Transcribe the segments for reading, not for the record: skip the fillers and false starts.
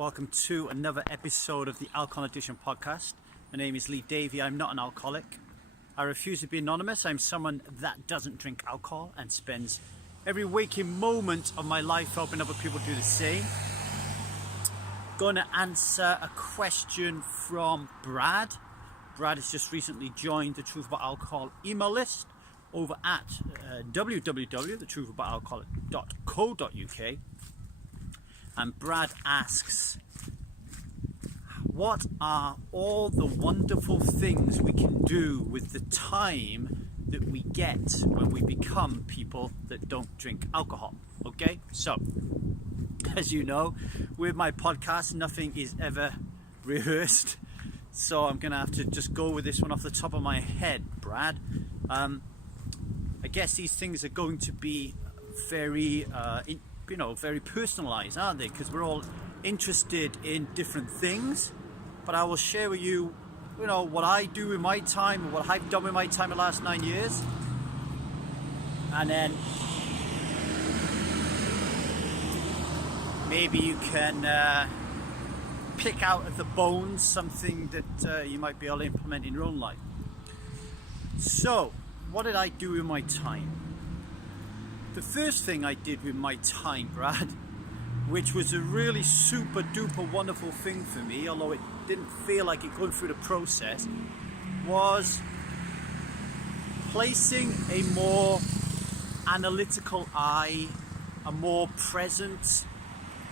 Welcome to another episode of the Alcohol Addiction podcast. My name is Lee Davey. I'm not an alcoholic. I refuse to be anonymous. I'm someone that doesn't drink alcohol and spends every waking moment of my life helping other people do the same. Going to answer a question from Brad. Brad has just recently joined the Truth About Alcohol email list over at www.thetruthaboutalcohol.co.uk. And Brad asks, what are all the wonderful things we can do with the time that we get when we become people that don't drink alcohol? Okay, so as you know, with my podcast, nothing is ever rehearsed. So I'm going to have to just go with this one off the top of my head, Brad. I guess these things are going to be very very personalized, aren't they? Because we're all interested in different things. But I will share with you, what I do with my time and what I've done with my time the last 9 years. And then maybe you can pick out of the bones something that you might be able to implement in your own life. So, what did I do with my time? The first thing I did with my time, Brad, which was a really super duper wonderful thing for me, although it didn't feel like it going through the process, was placing a more analytical eye, a more present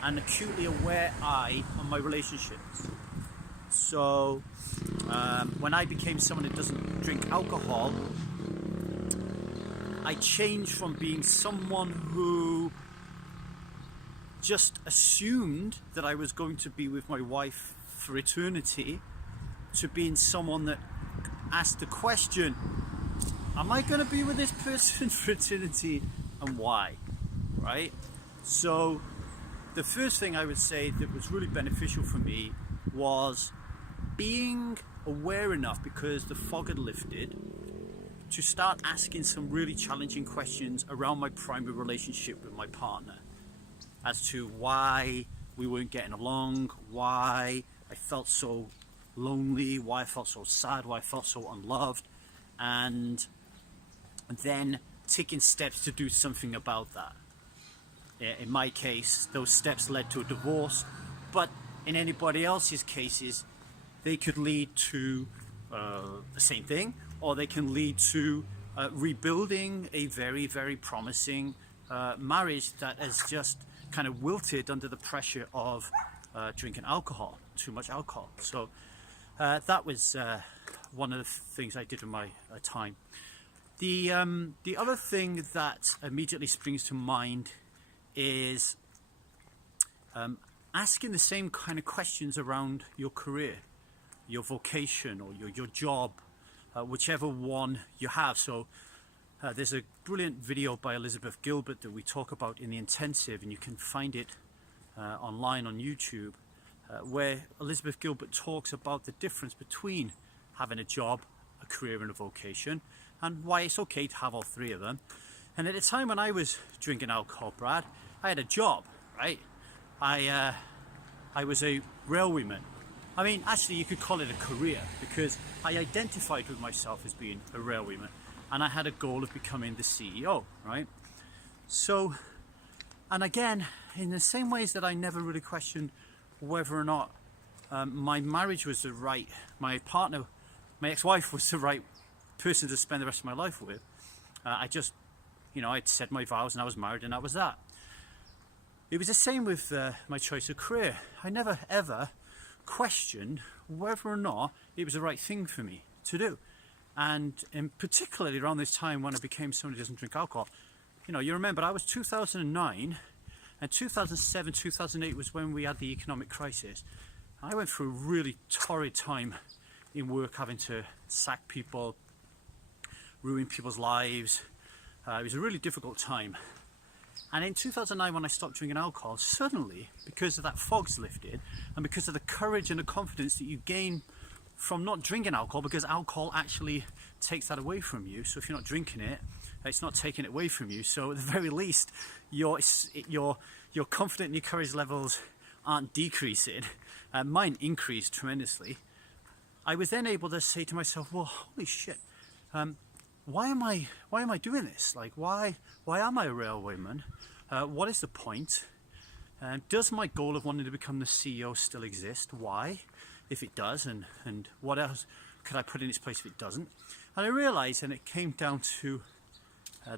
and acutely aware eye on my relationships. So when I became someone that doesn't drink alcohol, I changed from being someone who just assumed that I was going to be with my wife for eternity to being someone that asked the question, am I going to be with this person for eternity and why? Right? So the first thing I would say that was really beneficial for me was being aware enough, because the fog had lifted, to start asking some really challenging questions around my primary relationship with my partner, as to why we weren't getting along, why I felt so lonely, why I felt so sad, why I felt so unloved, and then taking steps to do something about that. In my case, those steps led to a divorce, but in anybody else's cases, they could lead to the same thing, or they can lead to rebuilding a very, very promising marriage that has just kind of wilted under the pressure of drinking alcohol, too much alcohol. So that was one of the things I did with my time. The other thing that immediately springs to mind is asking the same kind of questions around your career, your vocation, or your job, whichever one you have. So there's a brilliant video by Elizabeth Gilbert that we talk about in the intensive, and you can find it online on YouTube, where Elizabeth Gilbert talks about the difference between having a job, a career, and a vocation, and why it's okay to have all three of them. And at the time when I was drinking alcohol, Brad, I had a job, right? I was a railwayman. I mean, actually, you could call it a career, because I identified with myself as being a railwayman, and I had a goal of becoming the CEO, right? So, and again, in the same ways that I never really questioned whether or not my marriage was the right, my partner, my ex-wife was the right person to spend the rest of my life with, I just, I'd said my vows and I was married, and that was that. It was the same with my choice of career. I never ever questioned whether or not it was the right thing for me to do. And particularly around this time when I became someone who doesn't drink alcohol, you remember I was 2009, and 2007, 2008 was when we had the economic crisis. I went through a really torrid time in work, having to sack people, ruin people's lives. It was a really difficult time. And in 2009, when I stopped drinking alcohol, suddenly, because of that fog's lifted, and because of the courage and the confidence that you gain from not drinking alcohol, because alcohol actually takes that away from you. So if you're not drinking it, it's not taking it away from you. So at the very least, you're confident and your courage levels aren't decreasing, mine increased tremendously. I was then able to say to myself, well, holy shit, why am I doing this? Like, why am I a railwayman? What is the point? Does my goal of wanting to become the CEO still exist? Why? If it does, and what else could I put in its place if it doesn't? And I realised, and it came down to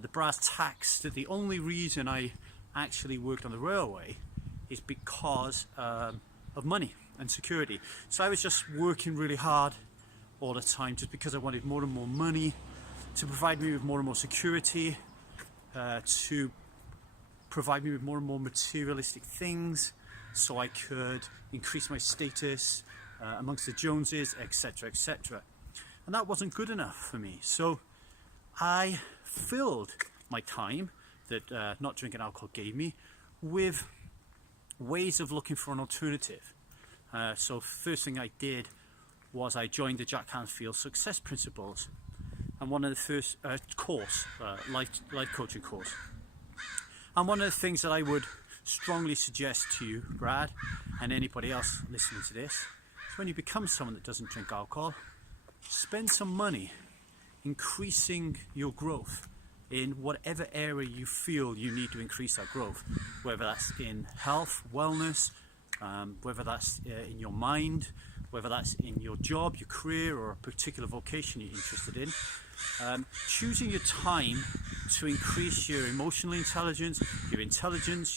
the brass tacks, that the only reason I actually worked on the railway is because of money and security. So I was just working really hard all the time just because I wanted more and more money to provide me with more and more security, to provide me with more and more materialistic things so I could increase my status amongst the Joneses, etc., etc. And that wasn't good enough for me. So I filled my time that not drinking alcohol gave me with ways of looking for an alternative. So first thing I did was I joined the Jack Canfield Success Principles, and one of the first life coaching course. And one of the things that I would strongly suggest to you, Brad, and anybody else listening to this, is when you become someone that doesn't drink alcohol, spend some money increasing your growth in whatever area you feel you need to increase that growth, whether that's in health, wellness, whether that's in your mind, whether that's in your job, your career, or a particular vocation you're interested in. Choosing your time to increase your emotional intelligence,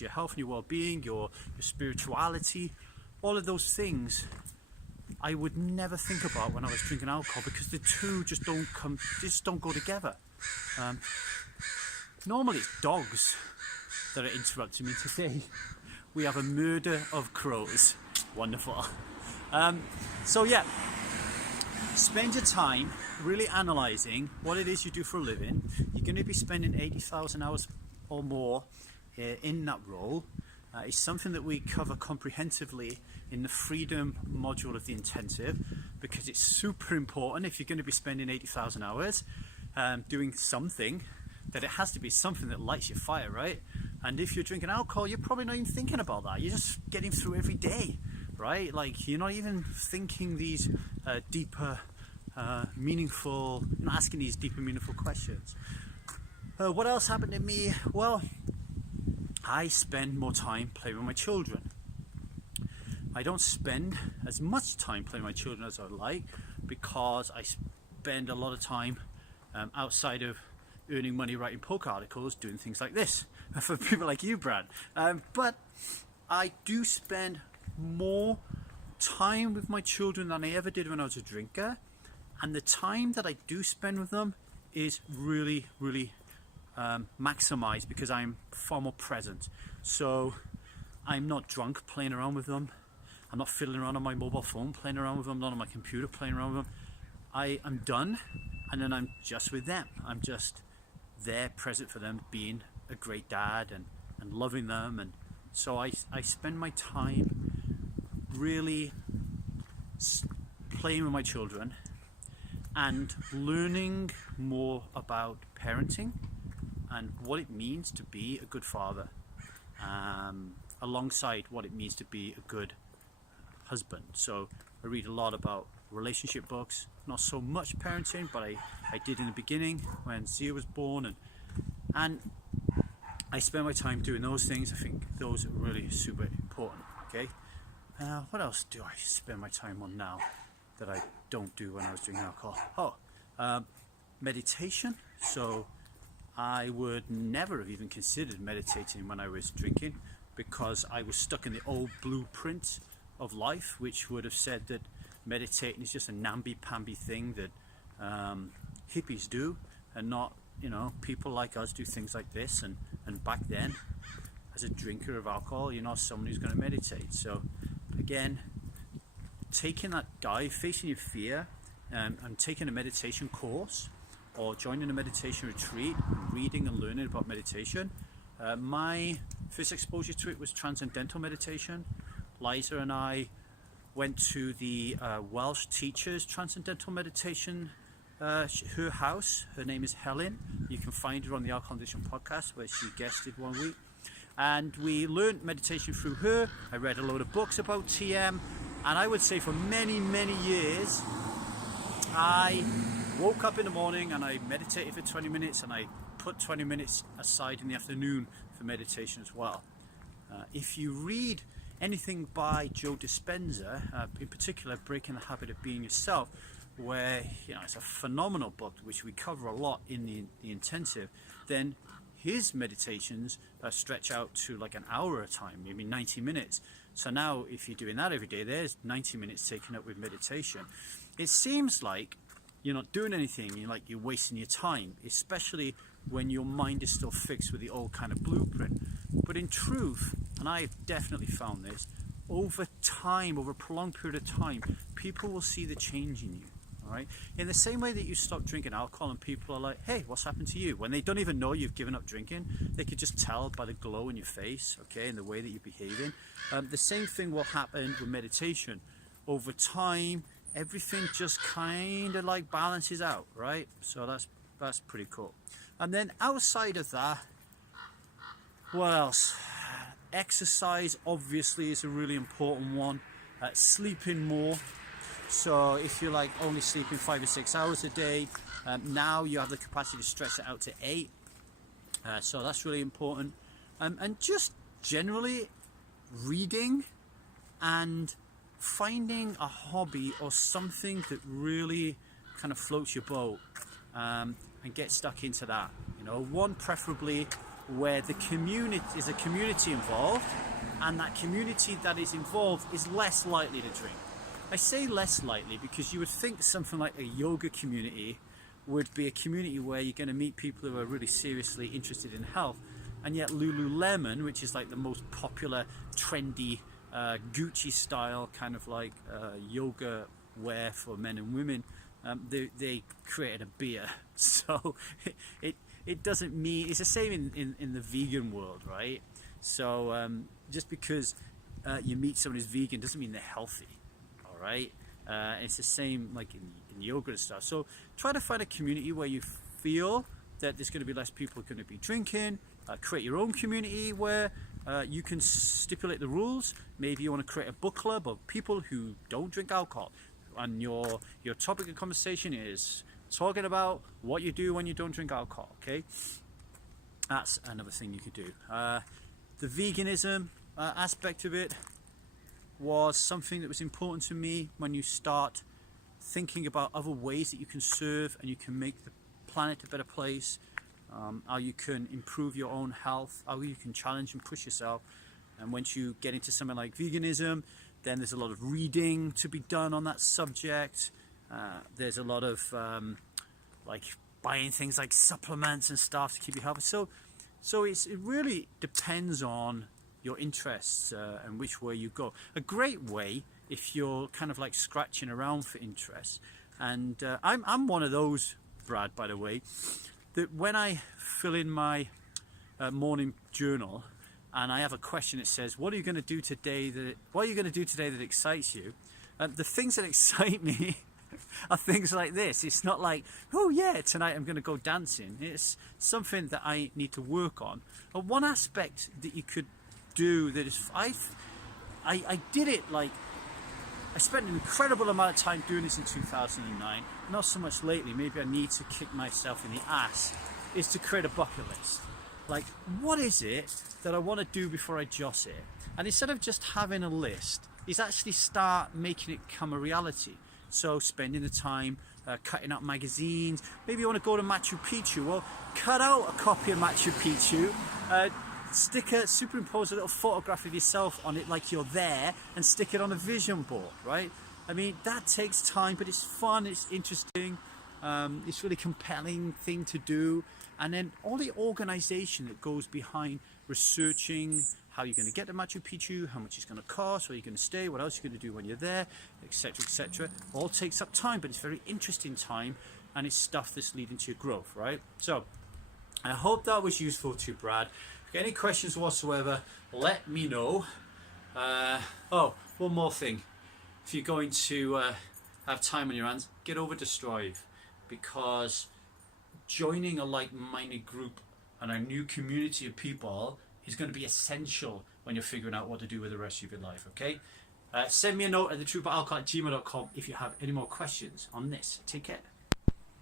your health and your well-being, your spirituality, all of those things I would never think about when I was drinking alcohol, because the two just don't go together. Normally it's dogs that are interrupting me today. We have a murder of crows. Wonderful. So yeah, spend your time really analysing what it is you do for a living. You're going to be spending 80,000 hours or more in that role. It's something that we cover comprehensively in the freedom module of the intensive, because it's super important. If you're going to be spending 80,000 hours doing something, that it has to be something that lights your fire, right? And if you're drinking alcohol, you're probably not even thinking about that. You're just getting through every day, right? Like, you're not even thinking these deeper, meaningful, you're not asking these deeper, meaningful questions. What else happened to me? Well, I spend more time playing with my children. I don't spend as much time playing with my children as I'd like, because I spend a lot of time outside of earning money writing poke articles, doing things like this for people like you, Brad. But I do spend more time with my children than I ever did when I was a drinker, and the time that I do spend with them is really, really maximized, because I'm far more present. So I'm not drunk playing around with them. I'm not fiddling around on my mobile phone playing around with them, not on my computer playing around with them. I am done, and then I'm just with them. I'm just there, present for them, being a great dad and loving them. And so I spend my time really playing with my children and learning more about parenting and what it means to be a good father, alongside what it means to be a good husband. So I read a lot about relationship books, not so much parenting, but I did in the beginning when Zia was born, and I spend my time doing those things. I think those are really super important. Okay, what else do I spend my time on now that I don't do when I was drinking alcohol? Meditation. So I would never have even considered meditating when I was drinking, because I was stuck in the old blueprint of life, which would have said that meditating is just a namby-pamby thing that hippies do, and not, people like us do things like this. And back then, as a drinker of alcohol, you're not someone who's going to meditate. So again, taking that dive, facing your fear, and taking a meditation course, or joining a meditation retreat, reading and learning about meditation. My first exposure to it was transcendental meditation. Liza and I went to the Welsh teacher's transcendental meditation, her house. Her name is Helen. You can find her on the Alcohol Condition podcast, where she guested one week. and we learned meditation through her. I read a load of books about TM, and I would say for many years I woke up in the morning and I meditated for 20 minutes, and I put 20 minutes aside in the afternoon for meditation as well. If you read anything by Joe Dispenza, in particular Breaking the Habit of Being Yourself, where it's a phenomenal book which we cover a lot in the intensive, then his meditations stretch out to like an hour at a time, maybe 90 minutes. So now if you're doing that every day, there's 90 minutes taken up with meditation. It seems like you're not doing anything, you're wasting your time, especially when your mind is still fixed with the old kind of blueprint. But in truth, and I've definitely found this, over time, over a prolonged period of time, people will see the change in you. All right? In the same way that you stop drinking alcohol and people are like, hey, what's happened to you? When they don't even know you've given up drinking, they could just tell by the glow in your face, okay, and the way that you're behaving. The same thing will happen with meditation. Over time, everything just kind of like balances out, right? So that's pretty cool. And then outside of that, what else? Exercise obviously is a really important one. Sleeping more. So if you're like only sleeping 5 or 6 hours a day, now you have the capacity to stretch it out to 8. So that's really important. And just generally reading and finding a hobby or something that really kind of floats your boat, and get stuck into that. One preferably where the community is a community involved, and that community that is involved is less likely to drink. I say less likely because you would think something like a yoga community would be a community where you're going to meet people who are really seriously interested in health, and yet Lululemon, which is like the most popular, trendy, Gucci style kind of like yoga wear for men and women, they created a beer. So it doesn't mean, it's the same in the vegan world, right? So just because you meet someone who's vegan doesn't mean they're healthy, all right? It's the same like in yoga and stuff. So try to find a community where you feel that there's going to be less people going to be drinking. Create your own community where you can stipulate the rules. Maybe you want to create a book club of people who don't drink alcohol, and your topic of conversation is talking about what you do when you don't drink alcohol. Okay, that's another thing you could do. The veganism aspect of it was something that was important to me. When you start thinking about other ways that you can serve and you can make the planet a better place, how you can improve your own health, how you can challenge and push yourself. And once you get into something like veganism, then there's a lot of reading to be done on that subject. There's a lot of like buying things like supplements and stuff to keep you healthy. So it really depends on your interests and which way you go. A great way, if you're kind of like scratching around for interests, and I'm one of those, Brad, by the way, that when I fill in my morning journal and I have a question that says, what are you going to do today that excites you? The things that excite me are things like this. It's not like, oh yeah, tonight I'm going to go dancing. It's something that I need to work on. But one aspect that you could do that is, I did it like, I spent an incredible amount of time doing this in 2009, not so much lately, maybe I need to kick myself in the ass, is to create a bucket list. Like, what is it that I want to do before I joss it? And instead of just having a list, is actually start making it come a reality. So spending the time cutting out magazines. Maybe you want to go to Machu Picchu. Well, cut out a copy of Machu Picchu, superimpose a little photograph of yourself on it like you're there, and stick it on a vision board, right? I mean, that takes time, but it's fun, it's interesting, it's really compelling thing to do. And then all the organization that goes behind researching how you're going to get to Machu Picchu, how much it's going to cost, where you're going to stay, what else you're going to do when you're there, etc., all takes up time, but it's very interesting time, and it's stuff that's leading to your growth, right? So I hope that was useful to you, Brad. If you get any questions whatsoever, let me know. Oh, one more thing. If you're going to have time on your hands, get over to Strive, because joining a like-minded group and a new community of people is going to be essential when you're figuring out what to do with the rest of your life, okay? Send me a note at thetruthboutalcohol@gmail.com if you have any more questions on this. Take care.